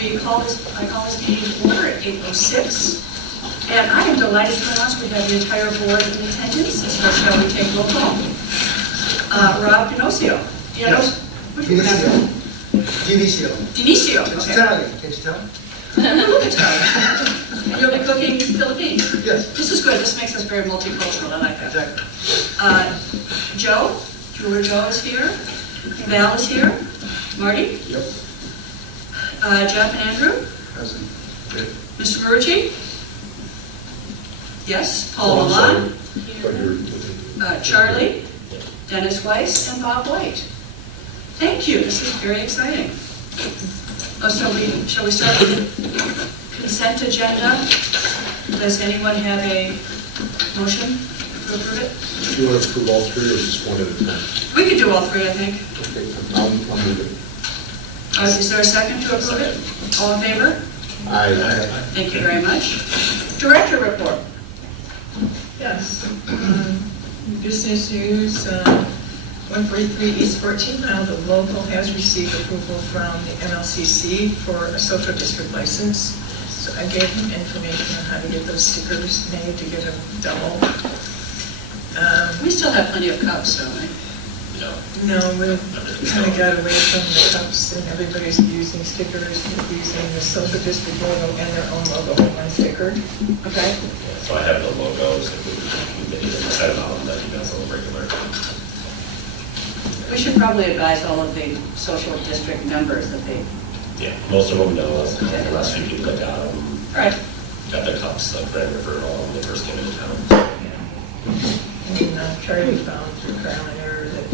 I call this meeting to order at 8:06. And I am delighted to announce we have the entire board in attendance, so shall we take roll call? Rob Dinocio. Yes. Dinocio. Dinicio. Okay. It's Italian, can you tell? And you'll be cooking Philippine? Yes. This is good. This makes us very multicultural. I like that. Exactly. Joe, Jeweler Joe is here. Val is here. Marty? Yep. Jeff and Andrew? Present. Good. Mr. Murgy? Yes. Paul Milan? Charlie? Dennis Weiss and Bob White. Thank you. This is very exciting. Shall we start with the consent agenda? Does anyone have a motion to approve it? Do you want to approve all three or just one at a time? We could do all three, I think. Okay, I'll move it. Is there a second to approve it? All in favor? Aye. Thank you very much. Director report. Yes. Business news, 143 East 14 Mile, the local has received approval from the MLCC for a social district license. So I gave them information on how to get those stickers made to get them double. We still have plenty of cups, don't we? No, we kind of got away from the cups and everybody's using stickers, using the social district logo and their own logo on one sticker. Okay. So I have the logos, if we get either set them out, that you guys will regular. We should probably advise all of the social district members that they... Yeah, most of them know, the last few people that got them, All right. got the cups, like Brand River, all when they first came into town. And Charlie found through trial and error that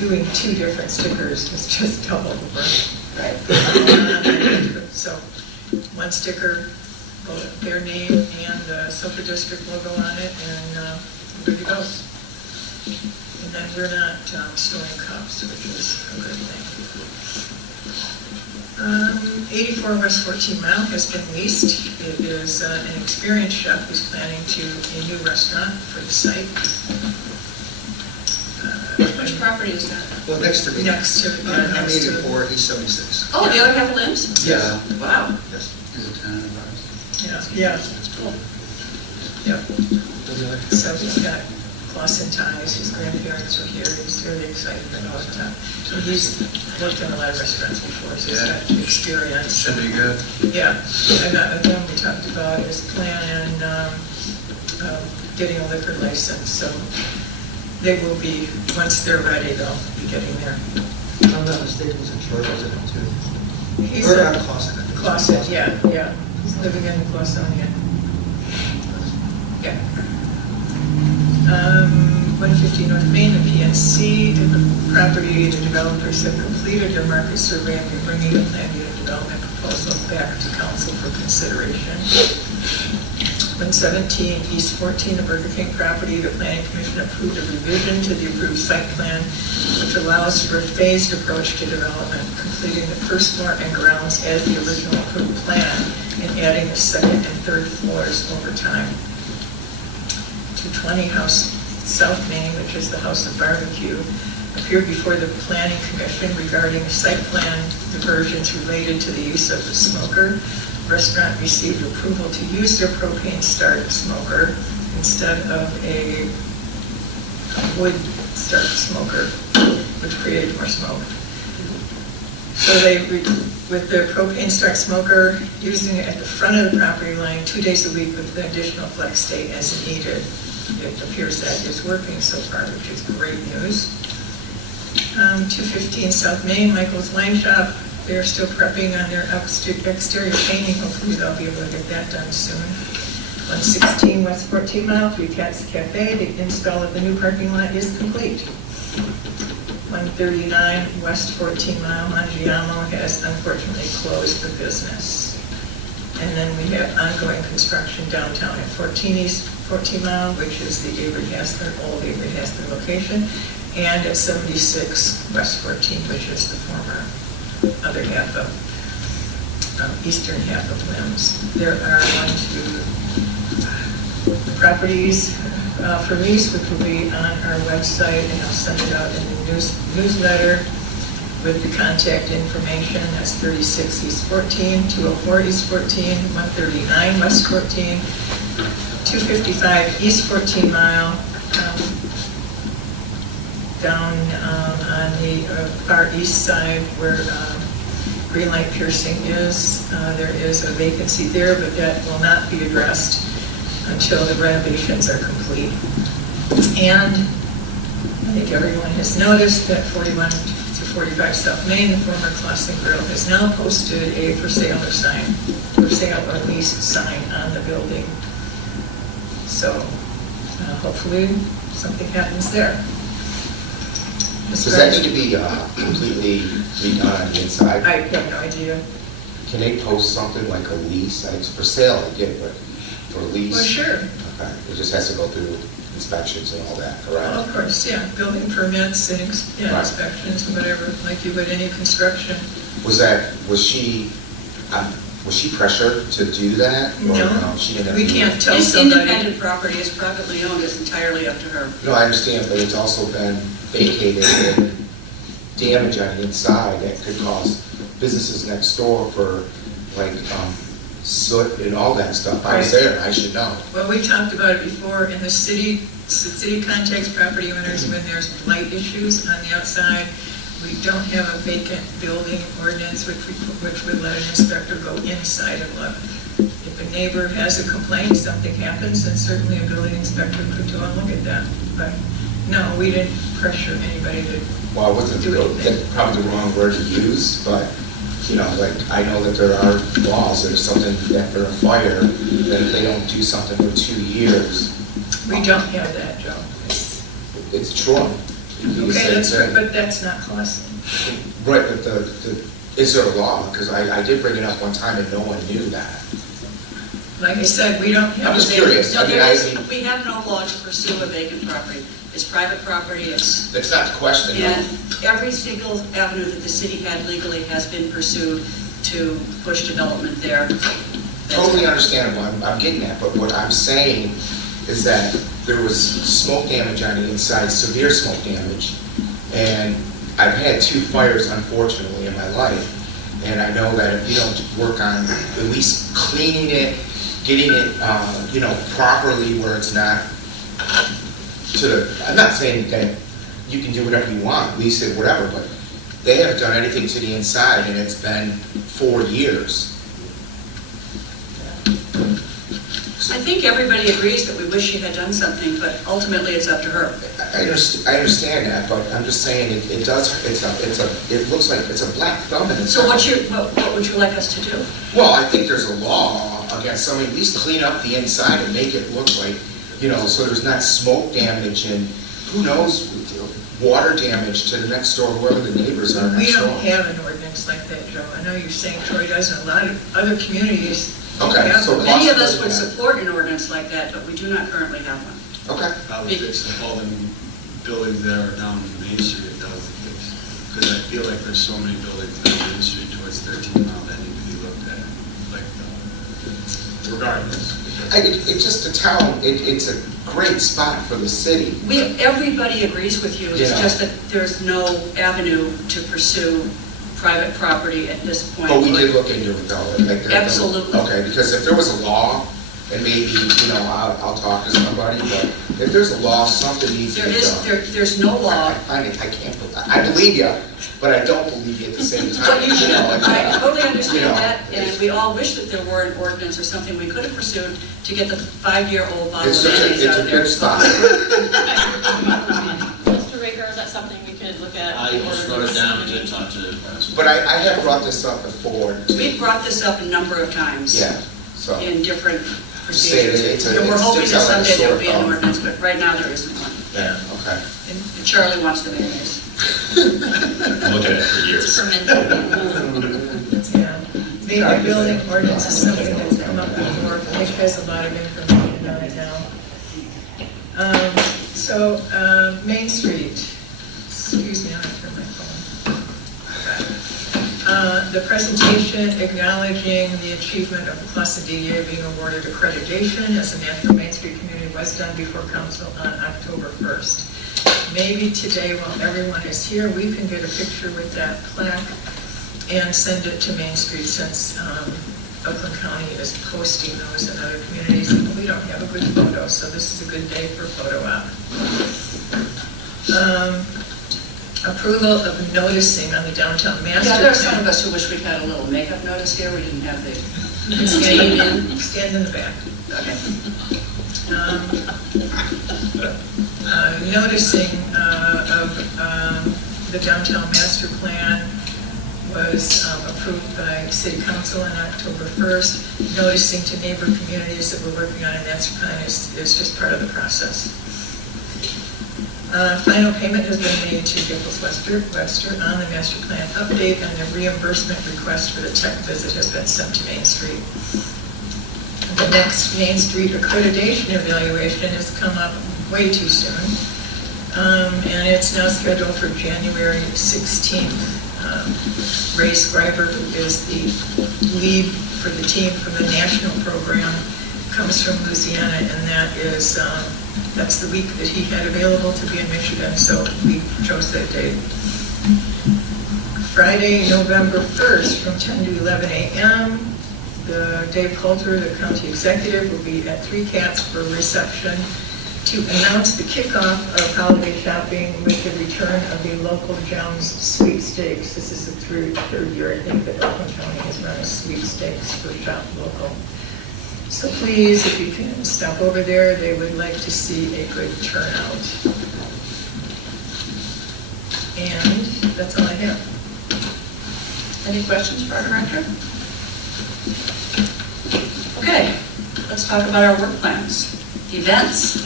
doing two different stickers was just double the work. Right. So one sticker, their name and the social district logo on it, and good to go. And then we're not storing cups, which is a good thing. 84 West 14 Mile has been leased. It is an experienced chef who's planning a new restaurant for the site. Which property is that? Well, next to me. Next to, I'm next to. 84, he's 76. Oh, the other half of Limbs? Yeah. Wow. Yes. He's a tenant of ours. Yeah, Cool. yeah. So he's got cloths and ties, his grandparents were here, he's really excited about all the time. So he's worked in a lot of restaurants before, so he's got experience. Should be good. Yeah, and then we talked about his plan and getting a liquor license, so they will be, once they're ready, they'll be getting there. If I'm not mistaken, he's a short resident too. He's Or a not Clausen. Clausen, yeah, he's living in the Clausonia. Yeah. 150 North Main, the PNC, the property, the developers have completed their market survey and we're bringing the plan unit development proposal back to council for consideration. 117 East 14, the Burger King property, the planning commission approved a revision to the approved site plan, which allows for a phased approach to development, completing the first floor and grounds as the original approved plan and adding the second and third floors over time. 220 House South Main, which is the House of Barbecue, appeared before the Planning Commission regarding site plan diversions related to the use of the smoker. Restaurant received approval to use their propane start smoker instead of a wood start smoker, which created more smoke. So they, with their propane start smoker, using it at the front of the property line 2 days a week with the additional flex stay as needed. It appears that is working so far, which is great news. 215 South Main, Michael's Wine Shop. They're still prepping on their exterior painting. Hopefully they'll be able to get that done soon. 116 West 14 Mile, Three Cats Cafe. The install of the new parking lot is complete. 139 West 14 Mile, Mangiamo has unfortunately closed the business. And then we have ongoing construction downtown at 14 East 14 Mile, which is the Avery Hassler, old Avery Hassler location, and at 76 West 14, which is the former other half of, eastern half of Limbs. There are 1, 2 properties for lease, which will be on our website, and I'll send it out in the newsletter, with the contact information. That's 36 East 14, 204 East 14, 139 West 14, 255 East 14 Mile, down on the far east side where Green Light Piercing is. There is a vacancy there, but that will not be addressed until the renovations are complete. And I think everyone has noticed that 41 to 45 South Main, the former Clausen Grill, has now posted a for sale or lease sign on the building. So hopefully something happens there. Does that need to be completely redone on the inside? I have no idea. Can they post something like a lease? It's for sale, I get it, but for a lease? Well, sure. Okay, it just has to go through inspections and all that, correct? Well, of course, yeah, building permits and Right. inspections and whatever, like you would any construction. Was she pressured to do that? Or No, she didn't have we to do can't it? tell It's somebody. independent property, it's privately owned, it's entirely up to her. No, I understand, but it's also been vacated and damage on the inside that could cause businesses next door for like soot and all that stuff. I was Right. there, I should know. Well, we talked about it before, and the city contacts property owners when there's blight issues on the outside. We don't have a vacant building ordinance which would let an inspector go inside and look. If a neighbor has a complaint, something happens, then certainly a building inspector could go and look at that. But no, we didn't pressure anybody to Well, it wasn't that's probably the wrong word to use, but, like, I know that there are laws, there's something that for a fire, that if they don't do something for 2 years. We don't have that, Joe. It's true. You Okay, said that's that- right, but that's not Clausen. Right, but is there a law? Because I did bring it up one time and no one knew that. Like I said, we don't have. I'm just curious. No, I mean, we have no law to pursue a vacant property. It's private property, it's, That's not the question, no. and every single avenue that the city had legally has been pursued to push development there. Totally understandable, I'm getting that, but what I'm saying is that there was smoke damage on the inside, severe smoke damage, and I've had 2 fires, unfortunately, in my life, and I know that if you don't work on at least cleaning it, getting it, properly where it's not I'm not saying that you can do whatever you want, lease it, whatever, but they haven't done anything to the inside, and it's been 4 years. I think everybody agrees that we wish she had done something, but ultimately it's up to her. I understand that, but I'm just saying it looks like it's a black thumb in the So town. what would you like us to do? Well, I think there's a law against somebody, at least clean up the inside and make it look like, so there's not smoke damage and who knows, water damage to the next door, whoever the neighbors are We next door. don't have an ordinance like that, Joe. I know you're saying Troy doesn't, a lot of other communities. Okay, have so one. Many of us Possibly, would yeah. support an ordinance like that, but we do not currently have one. Okay, I would fix all the buildings that are down Main Street, if that was the case. Because I feel like there's so many buildings down Main Street towards 13 Mile that need to be looked at, regardless. it's just a town, it's a great spot for the city. Everybody agrees with you, it's Yeah. just that there's no avenue to pursue private property at this point. But we did look into it though. Absolutely. Okay, because if there was a law, and maybe, I'll talk to somebody, but if there's a law, something needs to be done. There's no law. I believe you, but I don't believe you at the same time. But you should, I totally you understand know, that, and it's- we all wish that there were an ordinance or something we could have pursued to get the 5-year-old bottle It's of just, mayonnaise it's out a of there. good spot. Mr. Raker, is that something we could look at? I just wrote it down and did talk to. But I have brought this up before. We've brought this up a number of times. Yeah, so. In different Say procedures. it's And we're hoping that sticks out like a someday there'll sore be an thumb. ordinance, but right now there isn't one. Yeah, okay. And Charlie wants the mayonnaise. I'm looking at it for years. Yeah. Vacant building ordinance is something that's come up before. Nick has a lot of information on it now. Main Street. Excuse me, I'm going to turn my phone. The presentation acknowledging the achievement of the Clausen DDA being awarded accreditation as a Natural Main Street community was done before council on October 1st. maybe today while everyone is here, we can get a picture with that plaque and send it to Main Street since Oakland County is posting those in other communities. We don't have a good photo, so this is a good day for a photo op. Approval of noticing on the downtown master Yeah, there are some plan. of us who wish we had a little makeup notice here. We didn't have the Stand in the back. Okay. Noticing of the downtown master plan was approved by City Council on October 1st. Noticing to neighbor communities that we're working on a master plan is just part of the process. Final payment has been made to Giffords Webster on the master plan update, and the reimbursement request for the tech visit has been sent to Main Street. The next Main Street accreditation evaluation has come up way too soon, and it's now scheduled for January 16th. Ray Scriber, who is the lead for the team from the national program, comes from Louisiana, and that's the week that he had available to be in Michigan, so we chose that date. Friday, November 1st, from 10 to 11 a.m., Dave Coulter, the county executive, will be at 3 Cats for a reception to announce the kickoff of holiday shopping with the return of the local Jones sweepstakes. This is the third year, I think, that Oakland County has run a sweepstakes for Shop Local. So please, if you can stop over there, they would like to see a good turnout. And that's all I have. Any questions for our director? Okay, let's talk about our work plans. Events.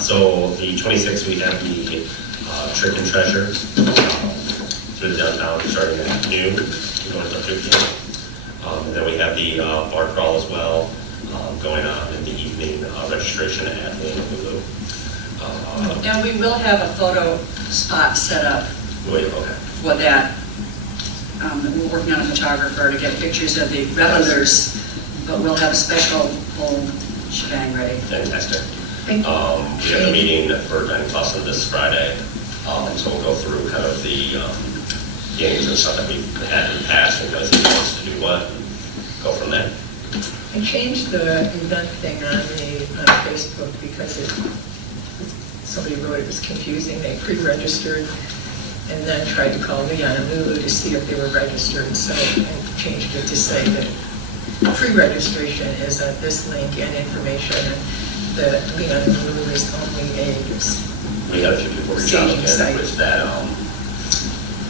So the 26th, we have the Trick and Treasure through the downtown, starting at noon, going to 3 p.m. And then we have the bar crawl as well, going on in the evening, registration at Lulu. And we will have a photo spot set up Wait, okay. for that. We're working on a photographer to get pictures of the revelers, but we'll have a special whole shebang ready. Fantastic. Thank you. We have a meeting for Dining Plus on this Friday, so we'll go through kind of the games and stuff that we've had in the past, and guys who wants to do what, and go from there. I changed the event thing on Facebook because somebody wrote it was confusing. They pre-registered and then tried to call Leon and Lulu to see if they were registered. So I changed it to say that pre-registration is at this link and information, and the Leon and Lulu is only a We had a few people reach out again with that,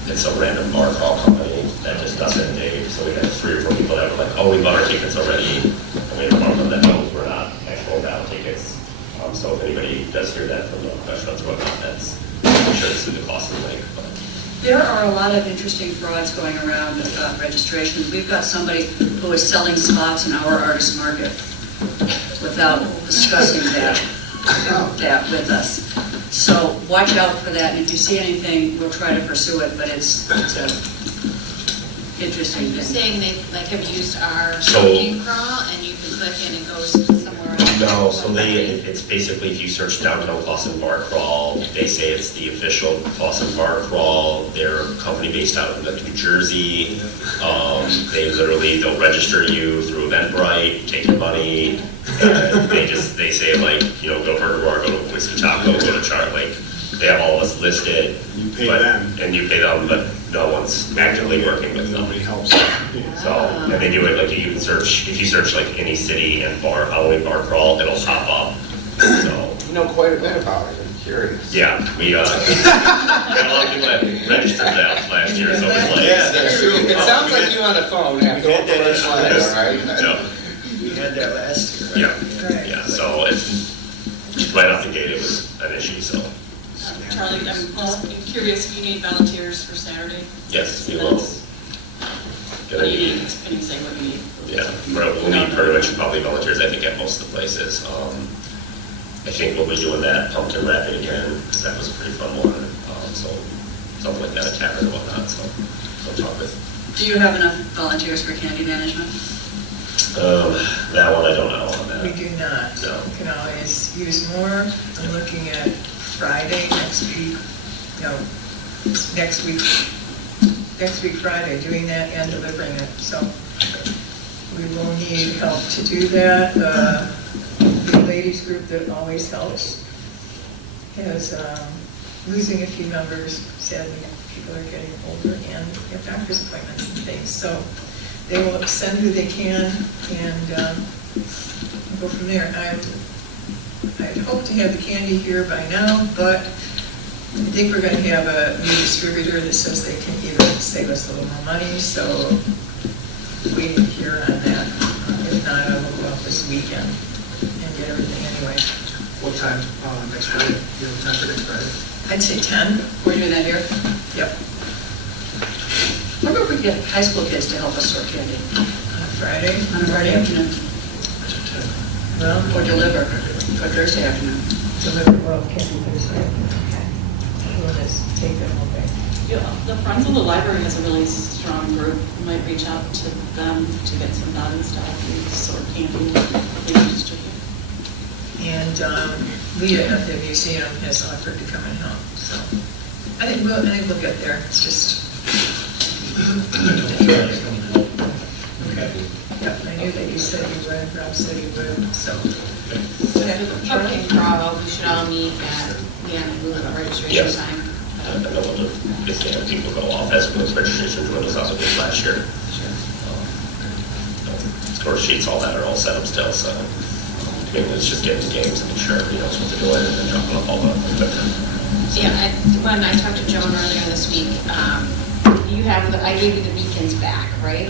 it's a random bar crawl company that just does it. So we had 3 or 4 people that were like, oh, we bought our tickets already. And we had one of them that knows we're not actual battle tickets. So if anybody does hear that from the restaurants, whatnot, that's, I'm sure it's through the cost of the link. But There are a lot of interesting frauds going around about registration. We've got somebody who is selling spots in our artist market without discussing that with us. So watch out for that, and if you see anything, we'll try to pursue it, but it's a interesting You're thing. saying they like have used our So- looking crawl and you can click in and it goes somewhere else? no, so it's basically if you search downtown Clawson Bar Crawl, they say it's the official Clawson Bar Crawl. They're a company based out of New Jersey. They'll register you through Eventbrite, take your money. They say like, go to Burger Bar, go to Whiskey Taco, go to Chart Lake. They have all of us listed. You pay them. And you pay them, but no one's actively working with them. Nobody helps. So, and they do it like you can search, if you search like any city and bar, Halloween bar crawl, it'll pop up. So, You know quite a bit about it, I'm curious. yeah, we got a lot of people that registered that last year, so it's like. Yeah, that's true. It sounds like you on the phone after We had that opening line, issue. all right? Yeah, We had that last year. yeah, Right. yeah, so it's, right off the gate, it was an issue, so, Charlie, I'm curious if you need volunteers for Saturday? yes, we will. What do you need? Can you say what you need? Yeah, we'll need pretty much probably volunteers, I think, at most of the places. I think we'll be doing that pumpkin wrapping again, because that was a pretty fun one. So something like that, a tavern and whatnot, so I'll talk with. Do you have enough volunteers for candy management? That one, I don't know on that. We do not. No. We can always use more. I'm looking at Friday next week, no, next week Friday, doing that and delivering it. So we will need help to do that. The ladies group that always helps is losing a few members. Sadly, people are getting older and have doctor's appointments and things. So they will send who they can and go from there. I'd hope to have the candy here by now, but I think we're going to have a new distributor that says they can even save us a little more money, so we need to hear on that. If not, I will go out this weekend and get everything anyway. What time, next Friday? You have time for next Friday? I'd say 10. We're doing that here? Yep. Wonder if we could get high school kids to help us sort candy On a Friday. on a Friday afternoon, Well, or deliver, or Thursday afternoon. deliver, well, can't do Thursday. Okay. We'll just take them all day. Yeah, the Friends of the Library has a really strong group. You might reach out to them to get some done stuff and sort of candy they can distribute. And Leah at the museum has offered to come and help, so I think we'll get there. It's just, okay. Yep, I knew that you said you would, Rob said you would, so. Okay, bravo, we should all meet at the end of registration Yes. time. I know when the people go off as soon as registration windows also did last year. Score sheets, all that are all set up still, so maybe it's just getting the games and make sure everybody knows what to do and then dropping up all the equipment. Yeah, when I talked to Joan earlier this week, you have, I gave you the beacons back, right?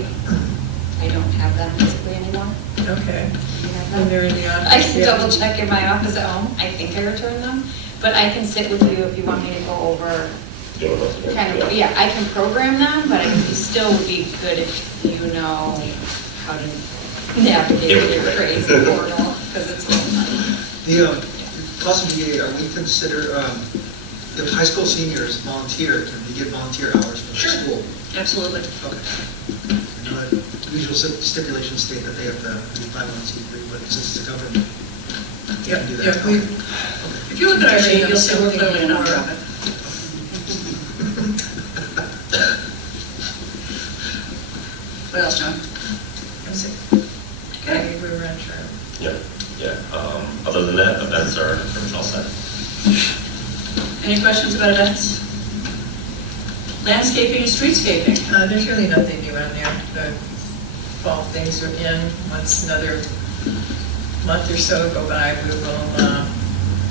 I don't have them physically anymore. Okay. You have And them? they're in the office. I can yeah. double check in my office at home. I think I returned them, but I can sit with you if you want me to go over You know, kind of, yeah, I can program them, but it still would be good if you know how to navigate your crazy portal, because it's a little funny. Possibly, we consider, the high school seniors volunteer, can they get volunteer hours for the Sure. school? Absolutely. Okay. Usual stipulations state that they have to be 501c3, but since it's a government, they can do that. Yeah, we, If you look at our sheet, you'll see we're clearly a Something more. nonprofit. What else, John? that's it. Okay. I think we were on track. Yeah. Other than that, events are pretty much all set. Any questions about events? Landscaping and streetscaping. There's really nothing new on there. The fall things are in. Once another month or so go by, we will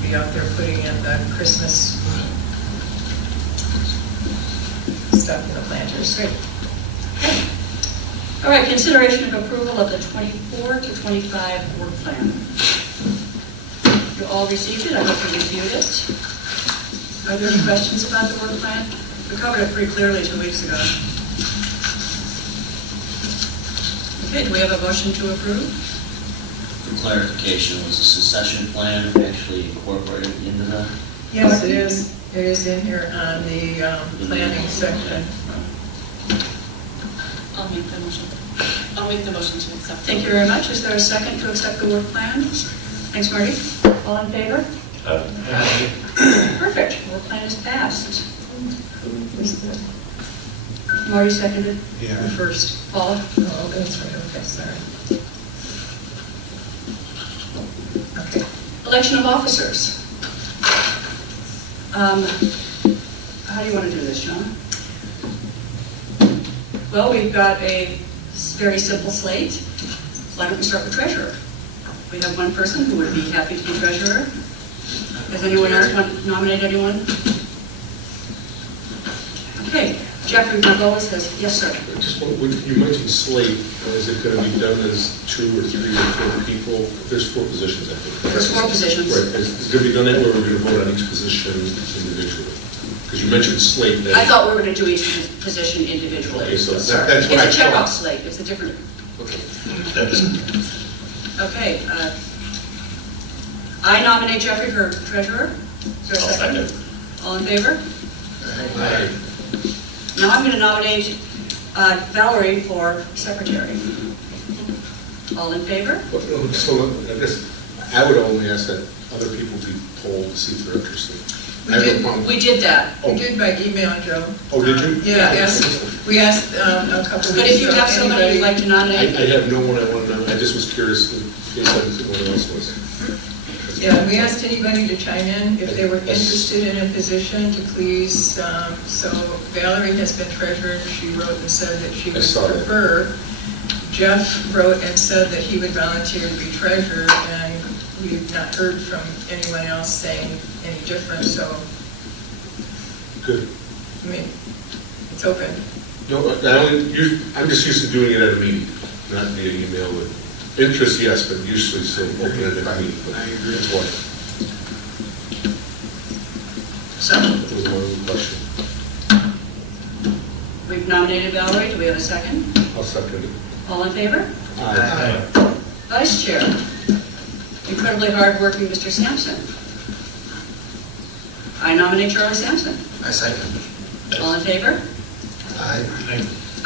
be out there putting in the Christmas stuff in the planters. Great. All right, consideration of approval of the 24 to 25 work plan. You all received it, I hope you reviewed it. Are there any questions about the work plan? We covered it pretty clearly 2 weeks ago. Okay, do we have a motion to approve? For clarification, was the succession plan actually incorporated into the? Yes, it is. It is in here on the planning section. I'll make the motion. I'll make the motion to accept. Thank you very much. Is there a second to accept the work plan? Thanks, Marty. All in favor? Perfect. Work plan is passed. Marty seconded. Yeah. First. Paula? Oh, that's right. Okay, sorry. Okay. Election of officers. How do you want to do this, John? Well, we've got a very simple slate. Why don't we start with treasurer? We have one person who would be happy to be treasurer. Does anyone else want to nominate anyone? Okay, Jeffrey Margolis says, yes, sir. Just one, when you mentioned slate, is it going to be done as 2 or 3 or 4 people? There's 4 positions, I think. There's 4 positions. Right, is it going to be done that way, or we're going to vote on each position individually? Because you mentioned slate. I thought we were going to do each position individually. Okay, so Sorry. that's what I It's a check-off thought. slate, it's a different, Okay. okay. I nominate Jeffrey for treasurer. Is there a I'll second? second. All in favor? Aye. Now I'm going to nominate Valerie for secretary. All in favor? So I guess I would only ask that other people be polled to see if they're interested. I have no problem. We did that. We did by email, Joe. Oh, did you? Yeah, we asked a couple of weeks ago. But if you have somebody you'd like to I nominate, have no one I want to know, I just was curious in case anyone else was. Yeah, we asked anybody to chime in if they were interested in a position to please, so Valerie has been treasurer, she wrote and said that she I would saw that. prefer. Jeff wrote and said that he would volunteer to be treasurer, and we've not heard from anyone else saying any different, so, Good. I mean, it's open. No, I'm just used to doing it at a meeting, not via email. Interest, yes, but usually still open it at a meeting. I agree. That's why. That was my only question. we've nominated Valerie, do we have a second? I'll second it. All in favor? Aye. Vice Chair, incredibly hardworking Mr. Sampson. I nominate Charlie Sampson. I second. All in favor? Aye.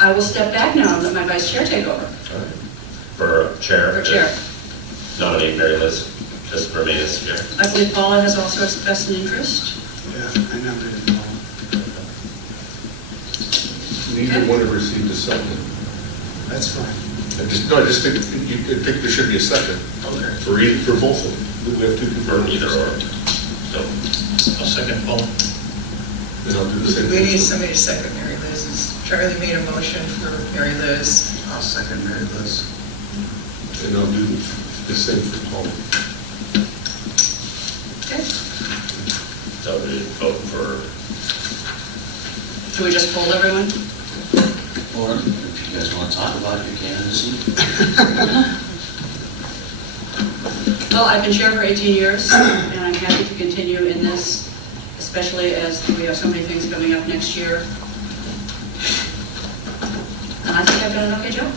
I will step back now and let my Vice Chair take over. For chair. For Chair. Nominate Mary Liz, just remain as chair. I believe Paula has also expressed an interest. Yeah, I nominated Paul. Neither one have received a second. That's fine. I just think there should be a second Okay. for both of them. We have two people. Or either or. So, I'll second Paul. And I'll do the same We thing. need somebody to second Mary Liz's. Charlie made a motion for Mary Liz. I'll second Mary Liz. And I'll do the same for Paul. Okay. so we vote for, Do we just poll everyone? Or if you guys want to talk about your candidacy, Well, I've been chair for 18 years, and I'm happy to continue in this, especially as we have so many things coming up next year. And I think I've done an okay job.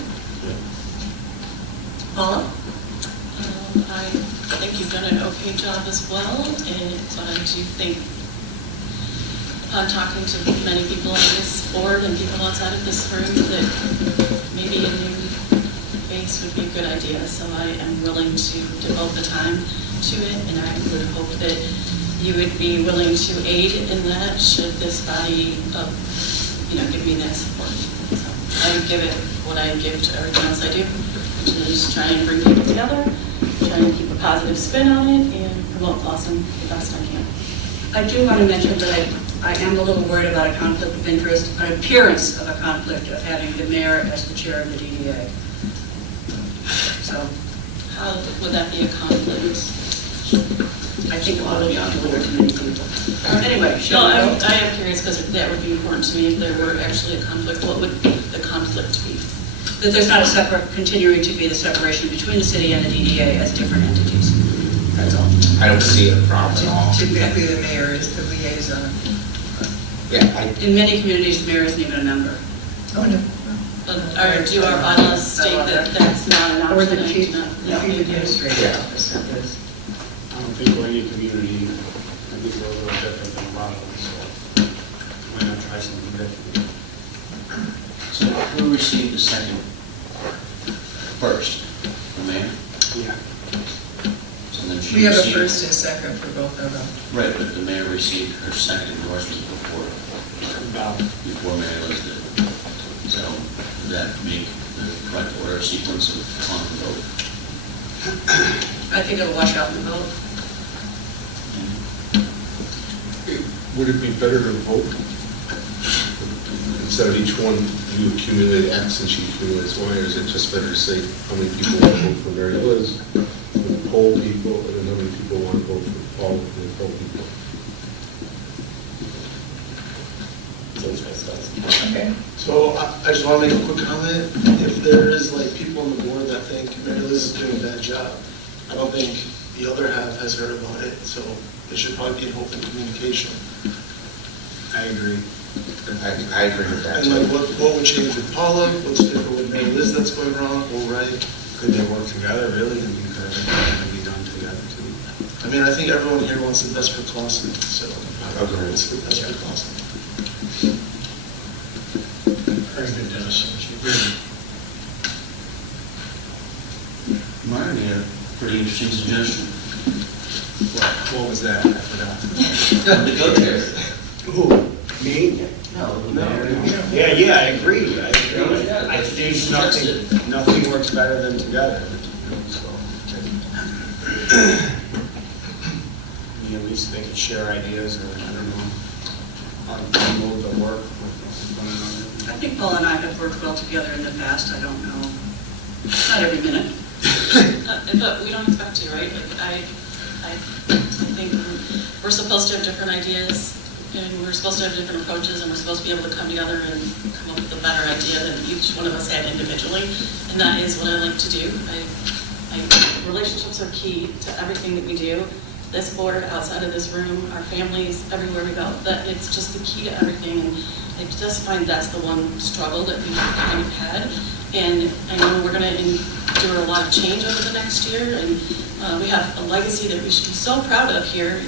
Paula? I think you've done an okay job as well, and I do think upon talking to many people on this board and people outside of this room that maybe a new face would be a good idea. So I am willing to devote the time to it, and I would hope that you would be willing to aid in that should this body, give me that support. So I would give it what I give to everything else I do, which is try and bring people together, try and keep a positive spin on it, and promote Blossom the best I can. I do want to mention that I am a little worried about a conflict of interest, an appearance of a conflict of having the mayor as the chair of the DDA. So How would that be a conflict? I think it will be unclear to many people. Anyway, No, shall we vote? I am curious because that would be important to me if there were actually a conflict. What would the conflict be? That there's not a separate, continuing to be the separation between the city and the DDA as different entities. That's all. I don't see a problem at all. Typically, the mayor is the liaison. Yeah, In many communities, the mayor isn't even a member. Oh, no. Or do our bylaws state that that's not an Or option? the I chief do not- chief administrative Yeah. officer is. I don't think any community, I think we're a little different than Rockland, so why not try something different? so who received the second first? The mayor? Yeah. So then she We have a received- first and second for both of them. Right, but the mayor received her second endorsement before Mary Liz did. So would that make the correct order sequence of on the vote? I think it'll wash out in the vote. Would it be better to vote? Instead of each one, you accumulate X and she accumulates Y, or is it just better to say how many people want to vote for Mary Liz, and poll people, and then how many people want to vote for Paul, and then poll people? Okay. So I just want to make a quick comment. If there is like people on the board that think Mary Liz is doing a bad job, I don't think the other half has heard about it, so it should probably be an open communication. I agree. I agree with that And like too. what would change with Paula, what's different with Mary Liz that's going wrong, or right? Could they work together, really? I mean, could everything be done together too? I mean, I think everyone here wants the best for Clausen, so Agreed. it's the best for Clausen. Very good, Dennis. Martin, you had a pretty interesting suggestion. What was that? I forgot. The go-to. Who? Me? No, the mayor. Yeah, I agree. I think nothing works better than together. So, at least they could share ideas, or I don't know, how to move the work with one another. I think Paul and I have worked well together in the past, I don't know, not every minute. But we don't expect to, right? Like, I think we're supposed to have different ideas, and we're supposed to have different approaches, and we're supposed to be able to come together and come up with a better idea than each one of us had individually, and that is what I like to do. Relationships are key to everything that we do. This board, outside of this room, our families, everywhere we go, that it's just the key to everything, and I just find that's the one struggle that we've kind of had. And I know we're going to endure a lot of change over the next year, and we have a legacy that we should be so proud of here.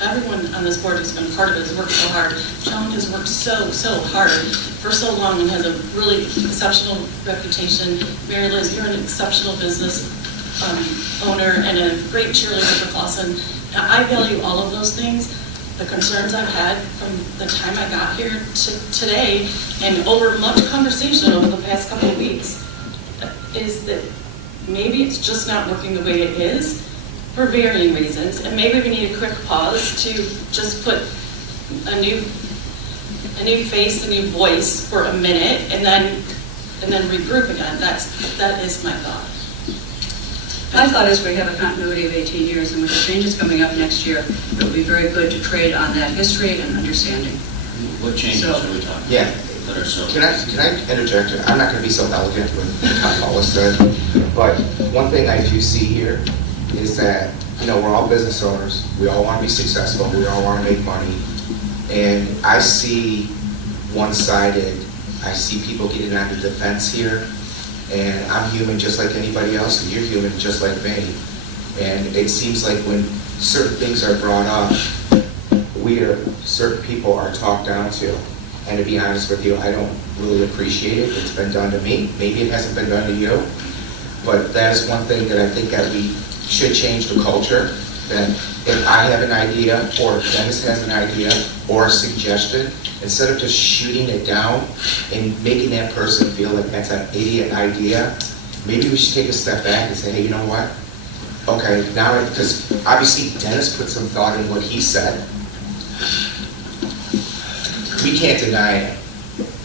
Everyone on this board who's been part of it has worked so hard. John has worked so hard for so long and has a really exceptional reputation. Mary Liz, you're an exceptional business owner and a great cheerleader for Clausen. I value all of those things. The concerns I've had from the time I got here to today, and over much conversation over the past couple of weeks, is that maybe it's just not working the way it is for varying reasons, and maybe we need a quick pause to just put a new face, a new voice for a minute, and then regroup again. That is my thought. My thought is we have a continuity of 18 years, and with the changes coming up next year, it would be very good to trade on that history and understanding. What changes are we talking about? Yeah. Let us know. Can I interject? I'm not going to be so elegant with what Paula said, but one thing I do see here is that, we're all business owners. We all want to be successful. We all want to make money. And I see one-sided. I see people getting on the defense here. And I'm human just like anybody else, and you're human just like me. And it seems like when certain things are brought up, certain people are talked down to. And to be honest with you, I don't really appreciate it. It's been done to me. Maybe it hasn't been done to you. But that is one thing that I think that we should change the culture. That if I have an idea, or if Dennis has an idea, or a suggestion, instead of just shooting it down and making that person feel like that's an idiot idea, maybe we should take a step back and say, hey, you know what? Okay, now, because obviously Dennis put some thought in what he said. We can't deny it,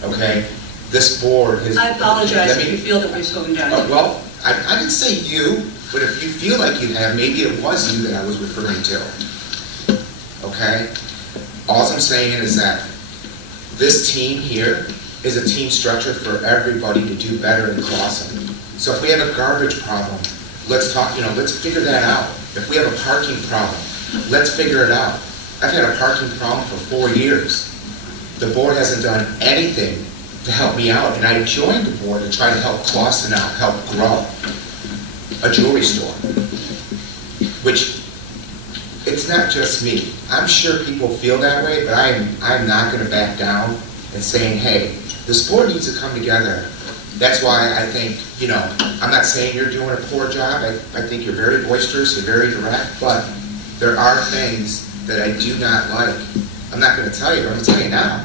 okay? This board has... I apologize if you feel that we're slowing down. Well, I didn't say you, but if you feel like you have, maybe it was you that I was referring to, okay? All I'm saying is that this team here is a team structure for everybody to do better in Clausen. So if we have a garbage problem, let's talk, let's figure that out. If we have a parking problem, let's figure it out. I've had a parking problem for 4 years. The board hasn't done anything to help me out, and I joined the board to try to help Clausen out, help grow a jewelry store, which it's not just me. I'm sure people feel that way, but I'm not going to back down and saying, hey, this board needs to come together. That's why I think, I'm not saying you're doing a poor job. I think you're very boisterous, you're very direct, but there are things that I do not like. I'm not going to tell you, but I'm going to tell you now.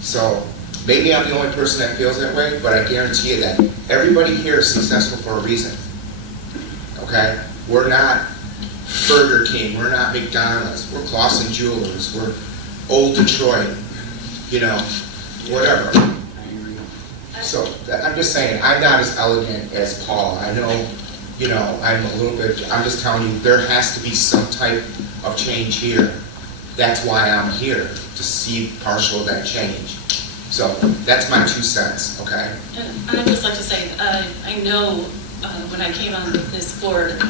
So maybe I'm the only person that feels that way, but I guarantee you that everybody here is successful for a reason. Okay? We're not Burger King, we're not McDonald's, we're Clausen Jewelers, we're Old Detroit, whatever. So I'm just saying, I'm not as elegant as Paul. I know, I'm a little bit, I'm just telling you, there has to be some type of change here. That's why I'm here, to see partial of that change. So that's my 2 cents, okay? And I'd just like to say, I know when I came on this board,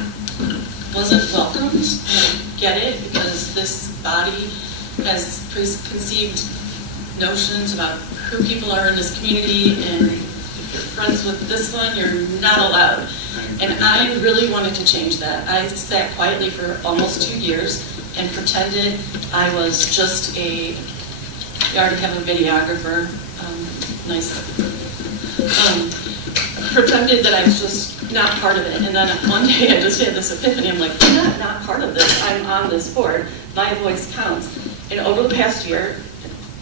wasn't welcomed, and I get it, because this body has preconceived notions about who people are in this community, and if you're friends with this one, you're not allowed. And I really wanted to change that. I sat quietly for almost 2 years and pretended I was just we already have a videographer, nice, pretended that I was just not part of it. And then one day I just had this epiphany, I'm like, I'm not part of this, I'm on this board, my voice counts. And over the past year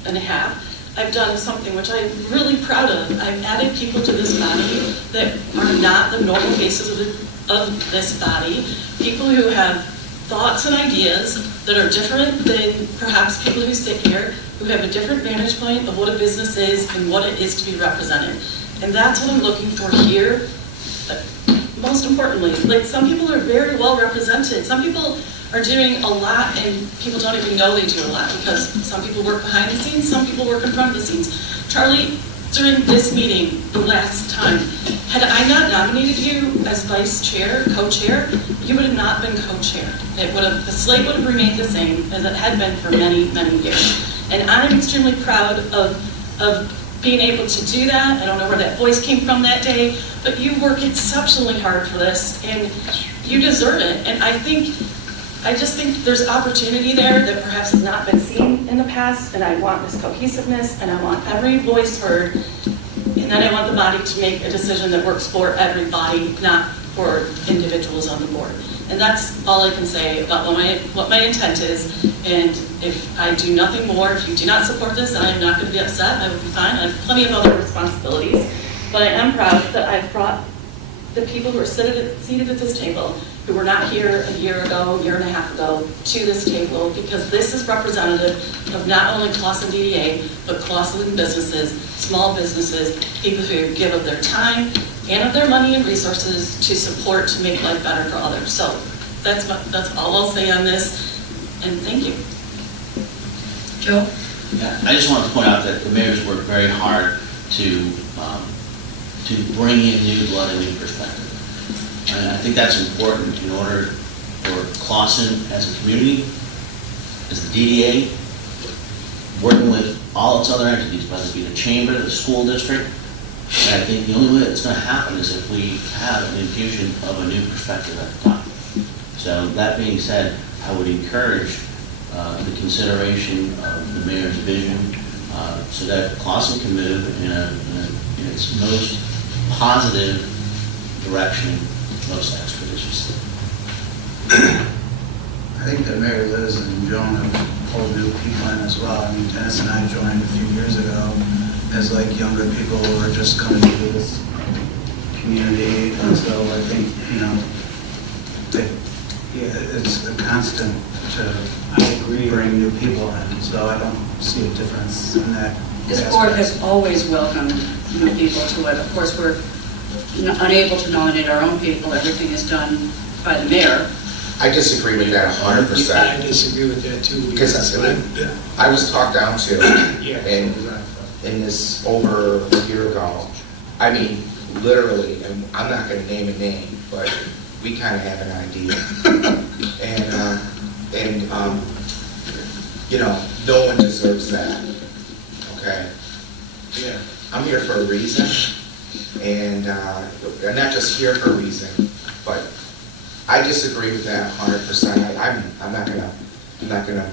and a half, I've done something which I'm really proud of. I've added people to this body that are not the normal faces of this body, people who have thoughts and ideas that are different than perhaps people who sit here, who have a different vantage point of what a business is and what it is to be represented. And that's what I'm looking for here. Most importantly, like some people are very well represented. Some people are doing a lot and people don't even know they do a lot because some people work behind the scenes, some people work in front of the scenes. Charlie, during this meeting, the last time, had I not nominated you as vice chair, co-chair, you would have not been co-chair. The slate would have remained the same as it had been for many, many years. And I'm extremely proud of being able to do that. I don't know where that voice came from that day, but you work exceptionally hard for this and you deserve it. And I just think there's opportunity there that perhaps has not been seen in the past, and I want this cohesiveness, and I want every voice heard, and then I want the body to make a decision that works for everybody, not for individuals on the board. And that's all I can say about what my intent is, and if I do nothing more, if you do not support this, then I'm not going to be upset, I will be fine. I have plenty of other responsibilities, but I am proud that I've brought the people who are seated at this table, who were not here a year and a half ago, to this table, because this is representative of not only Clausen DDA, but Clausen businesses, small businesses, people who give of their time and of their money and resources to support, to make life better for others. So that's all I'll say on this, and thank you. Joe? Yeah, I just want to point out that the mayor's worked very hard to bring in new blood and new perspective. And I think that's important in order for Clausen as a community, as the DDA, working with all its other entities, whether it be the chamber, the school district. And I think the only way that's going to happen is if we have an infusion of a new perspective at the top. So that being said, I would encourage the consideration of the mayor's vision so that Clausen can move in its most positive direction, most expeditiously. I think that Mary Liz and Joan have pulled new people in as well. I mean, Dennis and I joined a few years ago as like younger people who are just coming to this community, and so I think, it's a constant to bring new people in, so I don't see a difference in that. This board has always welcomed new people to it. Of course, we're unable to nominate our own people. Everything is done by the mayor. I disagree with that 100%. I disagree with that too. Because I was talked down to in this over a year ago. I mean, literally, and I'm not going to name a name, but we kind of have an idea. and no one deserves that. Okay? Yeah. I'm here for a reason, and I'm not just here for a reason, but I disagree with that 100%. I'm not gonna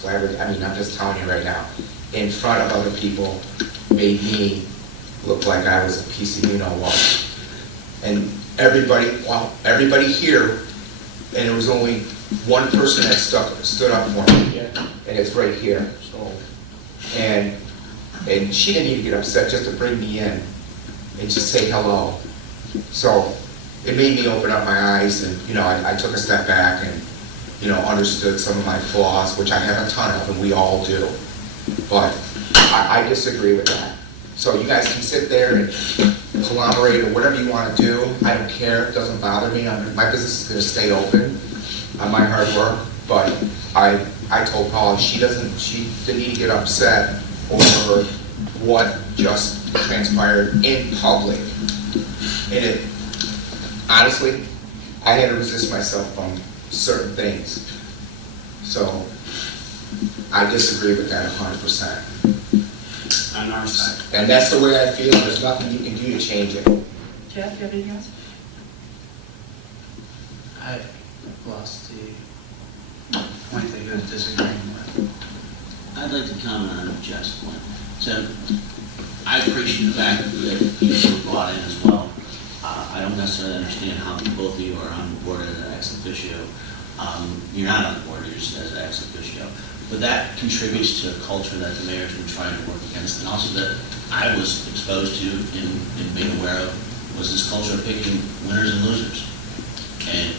collaborate. I mean, I'm just telling you right now, in front of other people, made me look like I was a piece of you-know-what. And everybody here, and there was only one person that stood up for me, and it's right here. And she didn't even get upset just to bring me in and just say hello. So it made me open up my eyes, and I took a step back and understood some of my flaws, which I have a ton of, and we all do. But I disagree with that. So you guys can sit there and collaborate or whatever you want to do. I don't care. It doesn't bother me. My business is going to stay open on my hard work. But I told Paula she didn't need to get upset over what just transpired in public. And it, honestly, I had to resist myself from certain things. So I disagree with that 100%. On our side. And that's the way I feel. There's nothing you can do to change it. Jeff, you have anything else? I lost the point that you were disagreeing with. I'd like to comment on Jeff's point. So I appreciate the fact that you were brought in as well. I I don't necessarily understand how both of you are on board as an ex officio. You're not on the board, you're just as an ex officio. But that contributes to a culture that the mayor's been trying to work against, and also that I was exposed to and being aware of, was this culture of picking winners and losers. And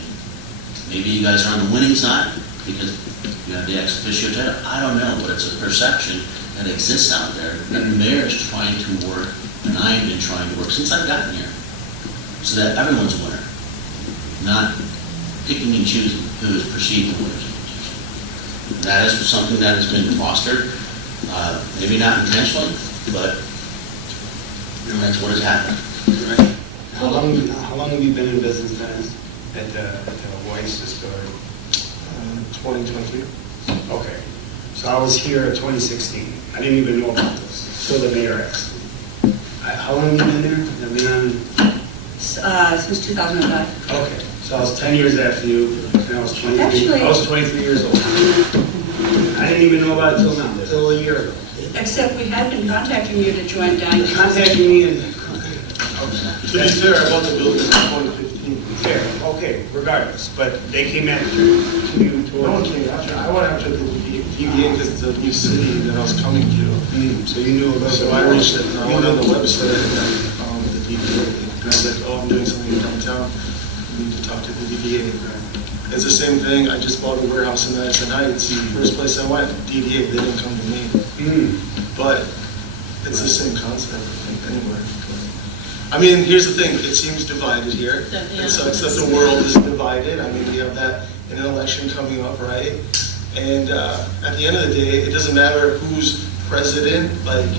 maybe you guys are on the winning side because you have the ex officio title. I don't know, but it's a perception that exists out there that the mayor is trying to work, and I've been trying to work since I've gotten here, so that everyone's a winner, not picking and choosing who is perceived as winners. That is something that has been fostered, maybe not intentionally, but that's what has happened. Right. How long have you been in business, Dennis, at the Weiss distillery? 2022. Okay. So I was here in 2016. I didn't even know about this until the mayor asked me. How long have you been there? I've been on... Since 2005. Okay. So I was 10 years after you, and I was 23. Actually- I was 23 years old. I didn't even know about it till now, till a year ago. Except we had been contacting you to join down. Contacted me and... To be fair, I bought the building in 2015. Fair, okay, regardless, but they came after you No one towards... came after. I went after the DDA because it's a new city that I was coming to. So you knew about... So I reached it, and I went on the website and I found the DDA. And I was like, oh, I'm doing something downtown. I need to talk to the DDA. It's the same thing. I just bought a warehouse in Madison Heights. First place I went, DDA, they didn't come to me. But it's the same concept, I think, anywhere. I mean, here's the thing. It seems divided here. Yeah. It sucks that the world is divided. I mean, we have that in an election coming up, right? And at the end of the day, it doesn't matter who's president. Like,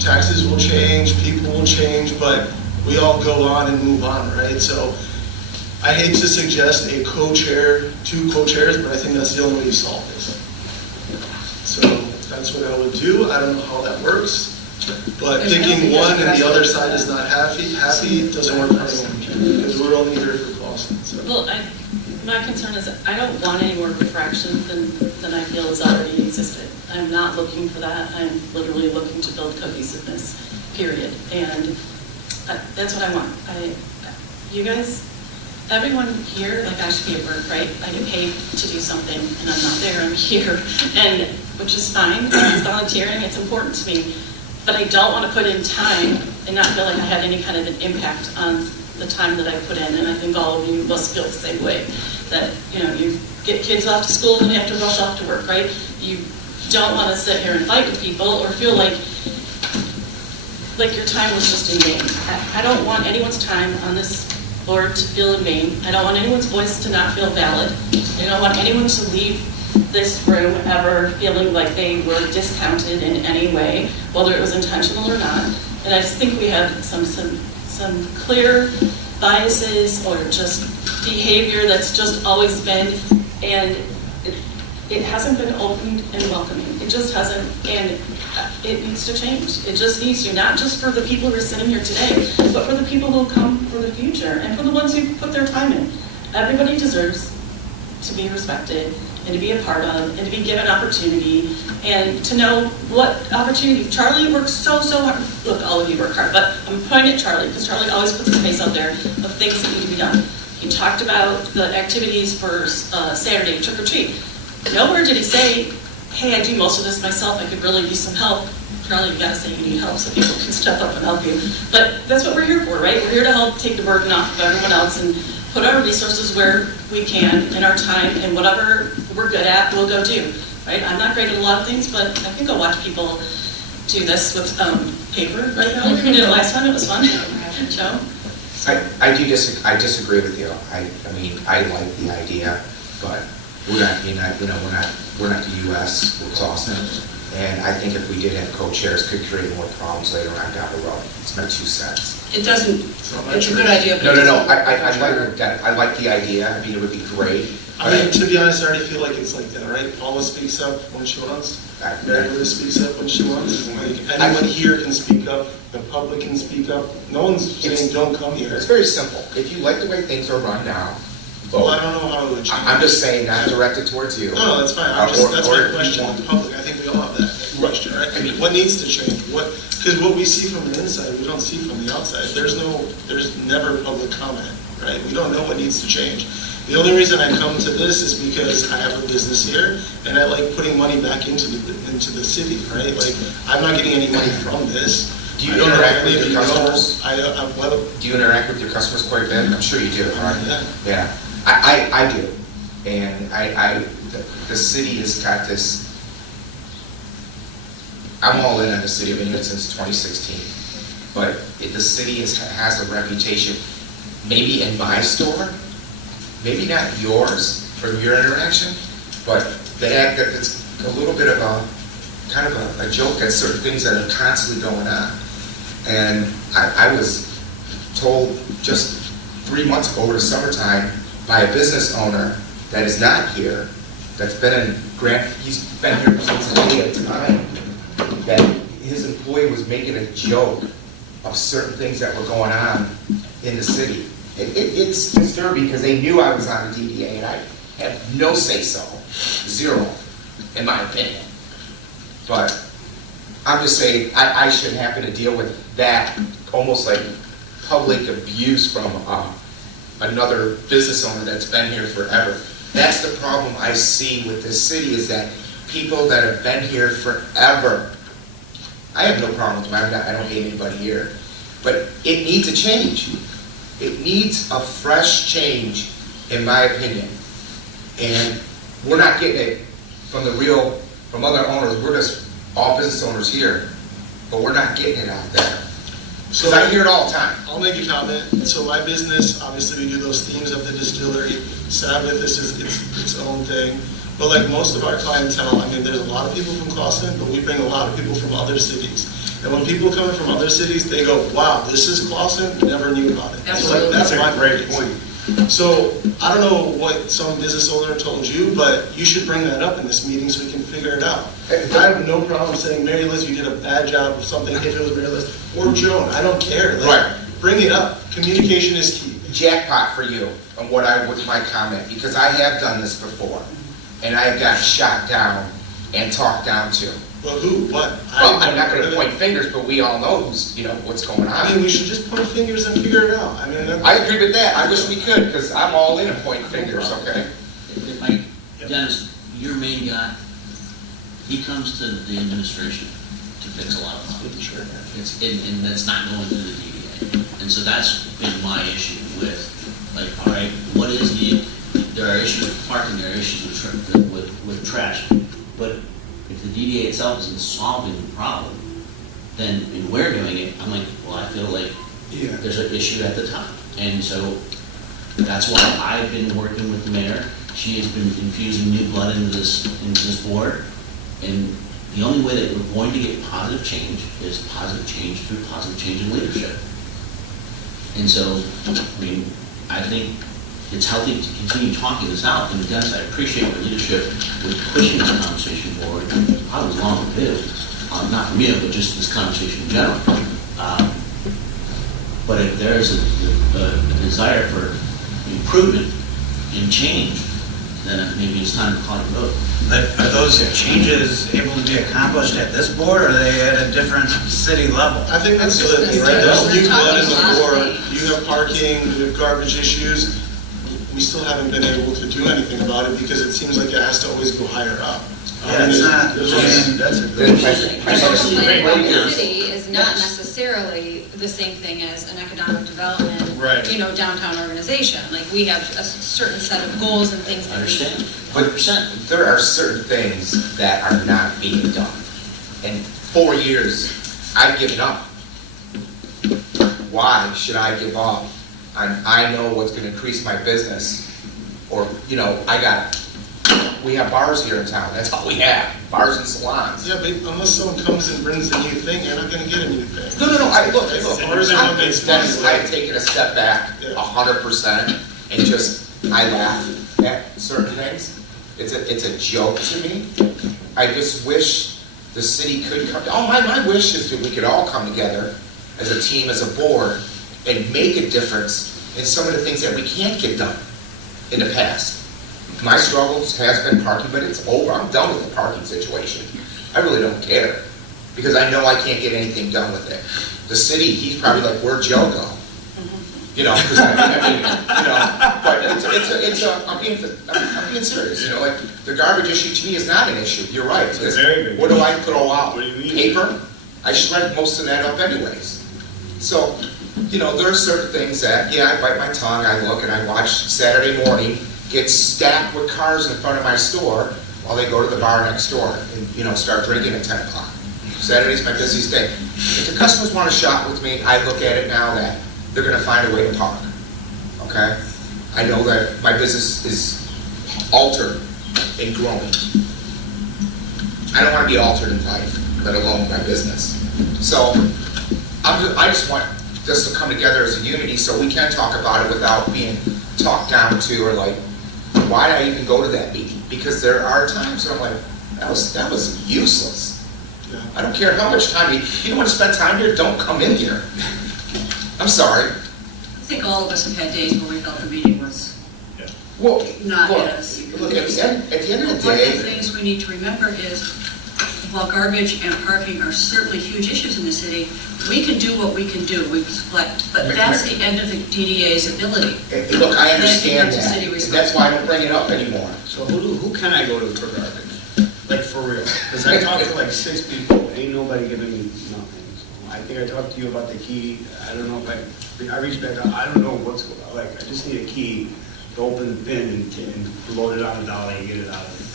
taxes will change, people will change, but we all go on and move on, right? So I hate to suggest a co-chair, two co-chairs, but I think that's the only way you solve this. So that's what I would do. I don't know how that works, but There's thinking nothing one and the other that's side is not happy, it doesn't work for anyone, because we're only here for Clausen, so. Well, my concern is I don't want any more refraction than I feel has already existed. I'm not looking for that. I'm literally looking to build cohesiveness, period. And that's what I want. You guys, everyone here, like I should be at work, right? I get paid to do something and I'm not there, I'm here. And, which is fine, it's volunteering, it's important to me. But I don't want to put in time and not feel like I had any kind of an impact on the time that I put in. And I think all of you must feel the same way. That, you get kids off to school and they have to rush off to work, right? You don't want to sit here and fight with people or feel like your time was just in vain. I don't want anyone's time on this board to feel in vain. I don't want anyone's voice to not feel valid. I don't want anyone to leave this room ever feeling like they were discounted in any way, whether it was intentional or not. And I just think we have some clear biases or just behavior that's just always been, and it hasn't been opened and welcoming. It just hasn't, and it needs to change. It just needs to, not just for the people who are sitting here today, but for the people who will come for the future and for the ones who put their time in. Everybody deserves to be respected and to be a part of and to be given opportunity and to know what opportunity. Charlie works so hard. Look, all of you work hard, but I'm pointing at Charlie because Charlie always puts his face out there of things that need to be done. He talked about the activities for Saturday, trick or treat. Nowhere did he say, hey, I do most of this myself, I could really use some help. Charlie, you gotta say you need help so people can step up and help you. But that's what we're here for, right? We're here to help take the burden off of everyone else and put our resources where we can in our time, and whatever we're good at, we'll go do, right? I'm not great at a lot of things, but I think I'll watch people do this with paper, right? We did it last time, it was fun. Joe? I disagree with you. I mean, I like the idea, but we're not the U.S., we're Clausen. And I think if we did have co-chairs, could create more problems later on down the road. It's my 2 cents. It doesn't, it's a good idea. But No, I like the idea. I mean, it would be great. I mean, to be honest, I already feel like it's like that, right? Paula speaks up when she wants. Mary Lou speaks up when she wants. Like, anyone here can speak up. The public can speak up. No one's saying don't come here. It's very simple. If you like the way things are run now, well, I don't know how it would change. I'm just saying, not directed towards you. No, that's fine. That's my question to the public. I think we all have that question, right? I mean, what needs to change? Because what we see from the inside, we don't see from the outside. There's never public comment, right? We don't know what needs to change. The only reason I come to this is because I have a business here, and I like putting money back into the city, right? Like, I'm not getting any money from this. Do you interact with your customers? Well, Do you interact with your customers quite a bit? I'm sure you do, right? yeah. Yeah, I do. And the city has got this, I'm all in on the city of Indiana since 2016. But the city has a reputation, maybe in my store, maybe not yours from your interaction, but that it's a little bit of kind of a joke at certain things that are constantly going on. And I was told just 3 months ago over the summertime by a business owner that is not here, that's been in he's been here since the day of time, that his employee was making a joke of certain things that were going on in the city. It's disturbing because they knew I was on the DDA and I have no say-so, zero, in my opinion. But I'm just saying, I shouldn't happen to deal with that almost like public abuse from another business owner that's been here forever. That's the problem I see with this city, is that people that have been here forever, I have no problem with them, I don't hate anybody here, but it needs a change. It needs a fresh change, in my opinion. And we're not getting it from from other owners. We're just all business owners here, but we're not getting it out there. So I hear it all the time. I'll make a comment. So my business, obviously we do those themes of the distillery. Sabbath, this is its own thing. But like most of our clientele, I mean, there's a lot of people from Clawson, but we bring a lot of people from other cities. And when people come in from other cities, they go, wow, this is Clawson, never knew about it. Absolutely. So that's my great point. So I don't know what some business owner told you, but you should bring that up in this meeting so we can figure it out. I have no problem saying, Mary Liz, you did a bad job of something, if it was Mary Liz, or Joan, I don't care. Like, Right. Bring it up. Communication is key. Jackpot for you on with my comment, because I have done this before, and I have got shot down and talked down to. Well, who? What? Well, I'm not going to point fingers, but we all know what's going on. I mean, we should just point fingers and figure it out. I mean, I agree with that. I wish we could, because I'm all in on pointing fingers, okay? Dennis, your main guy, he comes to the administration to fix a lot of problems. Sure. And that's not going through the DDA. And so that's been my issue with, like, all right, what is there are issues with parking, there are issues with trash, but if the DDA itself isn't solving the problem, then, and we're doing it, I'm like, well, I feel like there's an issue at the top. And so that's why I've been working with the mayor. She has been infusing new blood into this board. And the only way that we're going to get positive change is positive change through positive change in leadership. And so, I mean, I think it's healthy to continue talking this out. And Dennis, I appreciate your leadership with pushing this conversation forward. I was long overdue, not from you, but just this conversation in general. But if there's a desire for improvement and change, then maybe it's time to call it a vote. But are those changes able to be accomplished at this board, or are they at a different city level? I think that's I was just good, gonna right? say, There's we're new blood in talking the board. last You have parking, you have garbage issues. We still haven't been able to do anything about it because it seems like it has to always go higher up. Yeah, it's not, That's a Then good. I Social see planning great by the leaders. city is not necessarily the same thing as an economic development, Right. downtown organization. Like, we have a certain set of goals and things I that we understand. But 100%. there are certain things that are not being done. In 4 years, I've given up. Why should I give up? I know what's going to increase my business. Or, we have bars here in town. That's all we have, bars and salons. Yeah, but unless someone comes and brings a new thing, you're not gonna get a new thing. No. Look. Ours are what makes money. I've taken a step back, Yeah. 100%, and I laugh at certain things. It's a joke to me. I just wish the city could come. My wish is that we could all come together as a team, as a board, and make a difference in some of the things that we can't get done in the past. My struggles has been parking, but it's over. I'm done with the parking situation. I really don't care. because I know I can't get anything done with it. The city, he's probably like, where'd Joe go? You know, because I mean, you know, but I'm being serious, you know, like, the garbage issue to me is not an issue, you're right. It's a very big What do I throw out? What do you mean? Paper? I shred most of that up anyways. So, you know, there are certain things that, yeah, I bite my tongue, I look and I watch Saturday morning get stacked with cars in front of my store while they go to the bar next door and, you know, start drinking at 10 o'clock. Saturday's my busiest day. If the customers want to shop with me, I look at it now that they're going to find a way to park, okay? I know that my business is altered and growing. I don't want to be altered in life, let alone my business. So I just want us to come together as a unity so we can talk about it without being talked down to or like, why did I even go to that meeting? Because there are times where I'm like, that was useless. I don't care how much time you don't want to spend time here, don't come in here. I'm sorry. I think all of us have had days where we felt the meeting was Well, not look, as. look, at the end of the One of day, the things we need to remember is, while garbage and parking are certainly huge issues in the city, we can do what we can do, but that's the end of the DDA's ability. look, I understand becomes a that, city and that's why I don't bring it up anymore. So who can I go to for garbage? Like, for real? Because I talked to like 6 people, ain't nobody giving me nothing. So I think I talked to you about the key, I don't know if I reached back out, I don't know what's going on, like, I just need a key to open the bin and load it on the dolly and get it out of there.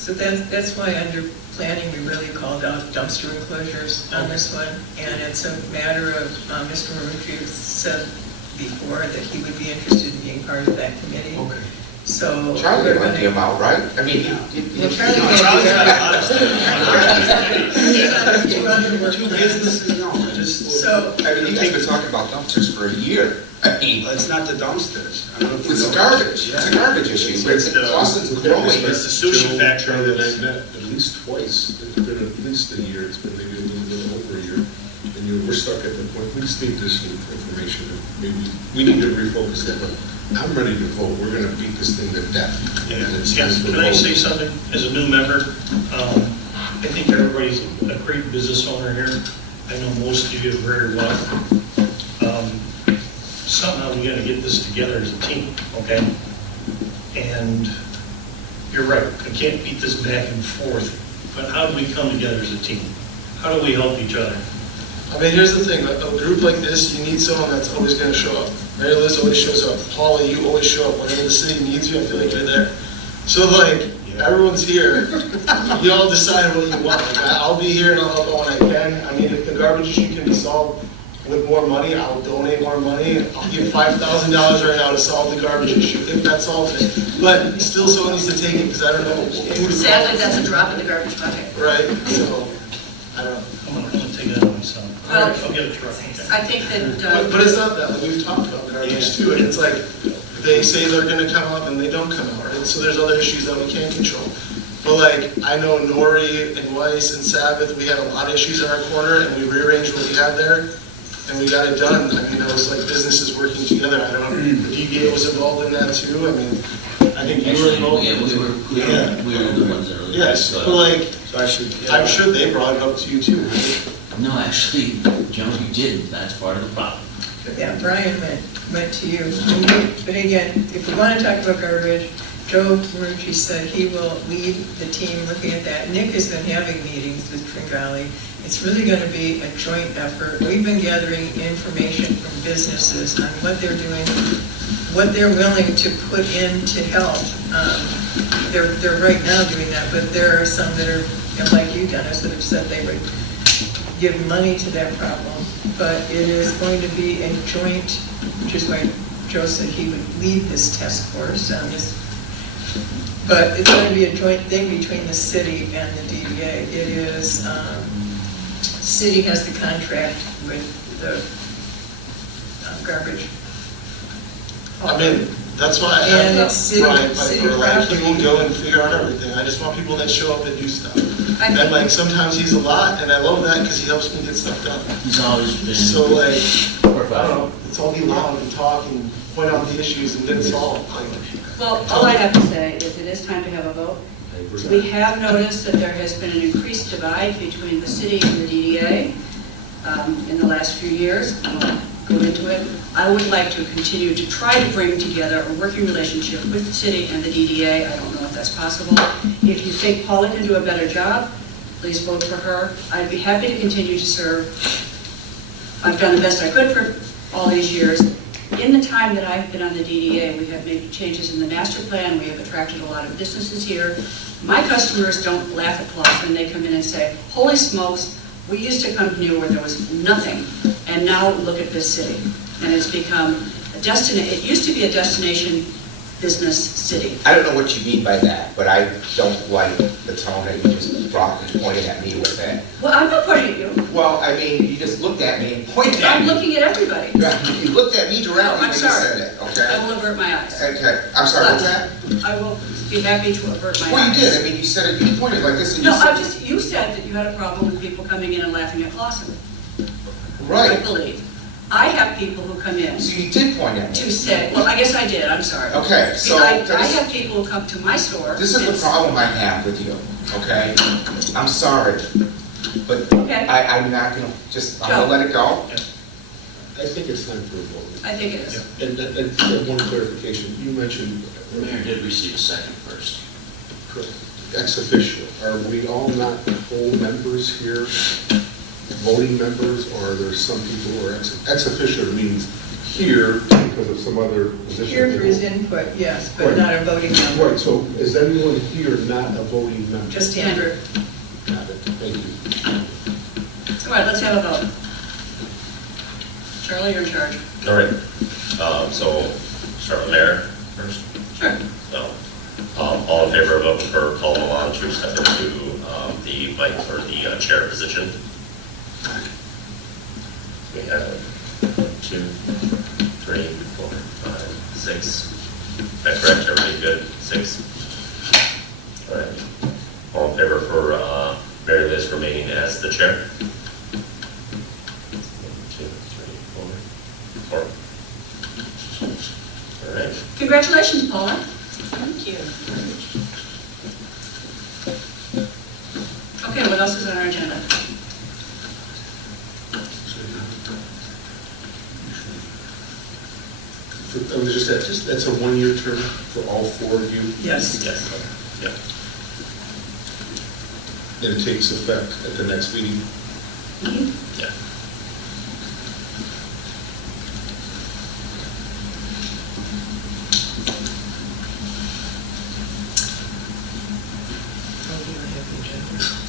So that's why under planning, we really called out dumpster enclosures on this one. And it's a matter of, Mr. Marucci said before that he would be interested in being part of that committee. Okay. So. Charlie we're might be gonna- out, right? I mean, Well, Charlie No, can't Charlie's do got a that. lot of stuff. He's on two other work Two plans. businesses, no, just. So, I mean, you guys been talking about dumpsters for a year. I mean, It's not the dumpsters. I don't know if you it's know. garbage, Yeah. it's a garbage issue. It's the- Boston's growing. It's the sushi Joe, factory Charlie, and that's- I met at least twice, it's been at least a year, it's been maybe a little bit over a year. And we're stuck at the point, we just need additional information, maybe, we need to refocus that, but I'm ready to vote, we're gonna beat this thing to death. Yeah, And it's yes. time for Can I vote. say something as a new member? I think everybody's a great business owner here. I know most of you very well. Somehow we gotta get this together as a team, okay? And you're right, I can't beat this back and forth, but how do we come together as a team? How do we help each other? I mean, here's the thing, a group like this, you need someone that's always gonna show up. Mary Liz always shows up, Paula, you always show up, whenever the city needs you, I feel like you're there. So like, everyone's here, you all decide what you want. Like, I'll be here and I'll help out when I can. I mean, if the garbage issue can be solved with more money, I'll donate more money. I'll give $5,000 right now to solve the garbage issue, if that solves it. But still someone needs to take it, because I don't know who to call. Sadly, that's a drop in the garbage bucket. Right, so, I don't know. I'm gonna take that on myself. Well, I'll get a truck. okay. I think that, But it's not that, like, we've talked about garbage too, and it's like, they say they're gonna come out and they don't come out, right? So there's other issues that we can't control. But like, I know Nori and Weiss and Sabbath, we had a lot of issues in our corner, and we rearranged what we had there, and we got it done. I mean, it was like businesses working together. I don't know, the DDA was involved in that too. I mean, I think you were involved. Yeah, we were the ones that really. Yes, but like, So I should. I'm sure they brought it up to you too, right? No, actually, Joe, you didn't, that's part of the problem. yeah, Brian went to you. But again, if we want to talk about garbage, Joe Marucci said he will lead the team looking at that. Nick has been having meetings with Tringali. It's really going to be a joint effort. We've been gathering information from businesses on what they're doing, what they're willing to put in to help. They're right now doing that, but there are some that are, you know, like you, Dennis, that have said they would give money to that problem. But it is going to be a joint, which is why Joe said he would lead this task force on this. But it's going to be a joint thing between the city and the DDA. It is, city has the contract with the garbage. I mean, that's why I And have it's city- Brian city Piper, like, he will property. go and figure out everything. I just want people that show up and do stuff. I And think- like, sometimes he's a lot, and I love that because he helps me get stuff done. He's always been. So like, I don't know, let's all be loud and talk and point out the issues and get it solved. Like, well, all I have to say is it is time to have a vote. We have noticed that there has been an increased divide between the city and the DDA in the last few years. I won't go into it. I would like to continue to try to bring together a working relationship with the city and the DDA. I don't know if that's possible. If you think Paula can do a better job, please vote for her. I'd be happy to continue to serve. I've done the best I could for all these years. In the time that I've been on the DDA, we have made changes in the master plan. We have attracted a lot of businesses here. My customers don't laugh at Clausen. They come in and say, holy smokes, we used to come here where there was nothing, and now look at this city. And it's become a destination. It used to be a destination business city. I don't know what you mean by that, but I don't like the tone that you just brought and pointed at me with that. Well, I'm not pointing at you. Well, I mean, you just looked at me and pointed at I'm me. looking at everybody. You looked at me directly No, I'm when you sorry. said that, okay? I will avert my eyes. Okay, I'm sorry, what's that? I will be happy to avert my eyes. Well, you did, I mean, you said it, you pointed like this and you No, said. you said that you had a problem with people coming in and laughing at Clausen. I Right, believe. I have people who come in so you did point at to me. say, well, I guess I did, I'm sorry. Okay, so I this- have people who come to my store. This is and the problem I have with you, okay? I'm sorry, but Okay. I'm not gonna, I'm gonna let it go. I think it's time for a vote. I think it is. And one clarification, you mentioned. The mayor did receive a second first. Correct. Ex officio, are we all not full members here, voting members, or are there some people who are ex officio means here because of some other position? Here for his input, yes, but Right. not a voting member. Right, so is anyone here not a voting member? Just Andrew. Got it, thank you. All right, let's have a vote. Charlie, you're in charge. All right, so start with Mayor first. Sure. So, all in favor of voting for Paul Milan to step into the vice or the chair position? We have 2, 3, 4, 5, 6. Is that correct? Everybody good? 6. All right. All in favor for Mary Liz remaining as the chair? 1, 2, 3, 4. 4. All right. Congratulations, Paula. Thank you. Okay, what else is on our agenda? That's a 1-year term for all 4 of you? Yes. Yes. Yeah. And it takes effect at the next meeting? Yeah.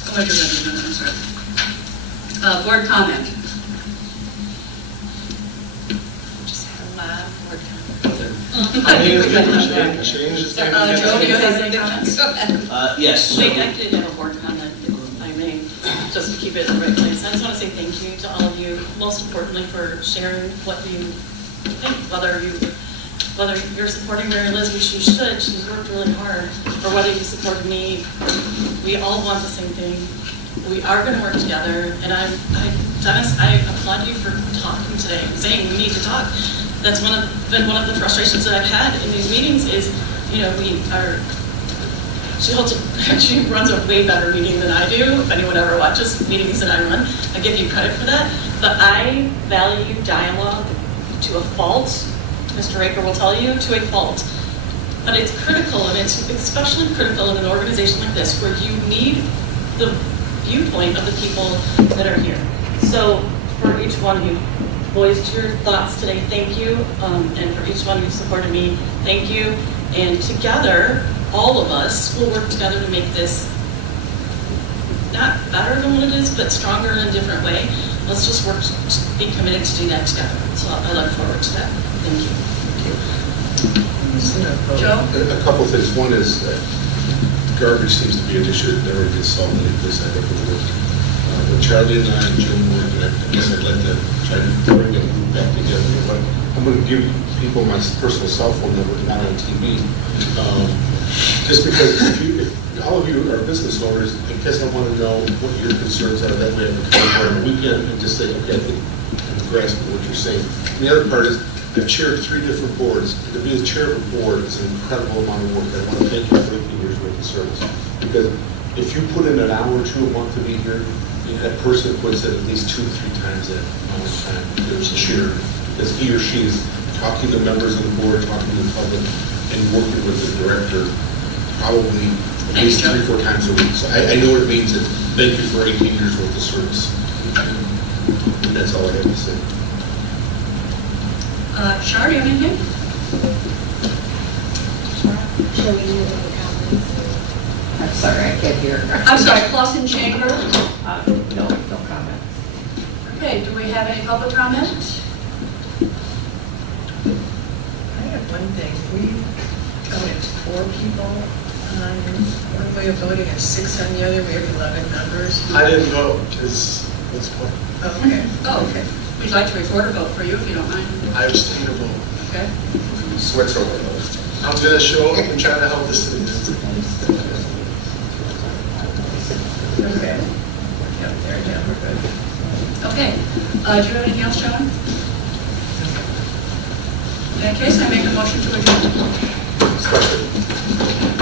Oh, I do have the agenda, I'm sorry. Board comment. Just had a lot of work done. I mean, it's good to change his name. Joe, do you have any comments? Yes, so, Wait, I did have a board comment, if I may, just to keep it in the right place. I just want to say thank you to all of you, most importantly for sharing what you think, whether you're supporting Mary Liz, which you should, she's worked really hard, or whether you supported me. We all want the same thing. We are going to work together, and Dennis, I applaud you for talking today, saying we need to talk. That's been one of the frustrations that I've had in these meetings is, she runs a way better meeting than I do. If anyone ever watches meetings that I run, I give you credit for that. But I value dialogue to a fault. Mr. Raker will tell you, to a fault. But it's critical, and it's especially critical in an organization like this where you need the viewpoint of the people that are here. So for each one who voiced your thoughts today, thank you. And for each one who supported me, thank you. And together, all of us will work together to make this not better than what it is, but stronger in a different way. Let's just work, be committed to do that together. So I look forward to that. Thank you. Joe? A couple of things. One is that garbage seems to be an issue that never gets solved in any place I've ever lived. When Charlie and I and Jim work, and I guess I'd like to try to bring it back together. But I'm going to give people my personal cell phone number, not on TV. Just because if all of you are business owners, I guess I want to know what your concerns are. That way I can come over on the weekend and just say, okay, I'm grasping what you're saying. And the other part is, I've chaired 3 different boards, and to be the chair of a board is an incredible amount of work. I want to thank you for 18 years worth of service. because if you put in an hour or two a month to be here, that person puts it at least 2 or 3 times that amount of time. There's a share, because he or she is talking to members of the board, talking to the public, and working with the director probably at least 3 or 4 times a week. So I know what it means, and thank you for 18 years worth of service. And that's all I have to say. Shar, do you have anything? Shall we do the comments? I'm sorry, I can't hear. I'm sorry, Clausen Chamber? No comment. Okay, do we have any public comment? I have one thing. We counted 4 people on one way of voting and 6 on the other. We have 11 members. I didn't vote, because that's what, Okay. Oh, okay. We'd like to record a vote for you if you don't mind. I abstained to vote. Okay. Switzerland. I was gonna show up and try to help the citizens. Okay. Yep, there, yeah, we're good. Okay. Do you have anything else, John? In that case, I make a motion to adjourn. Question.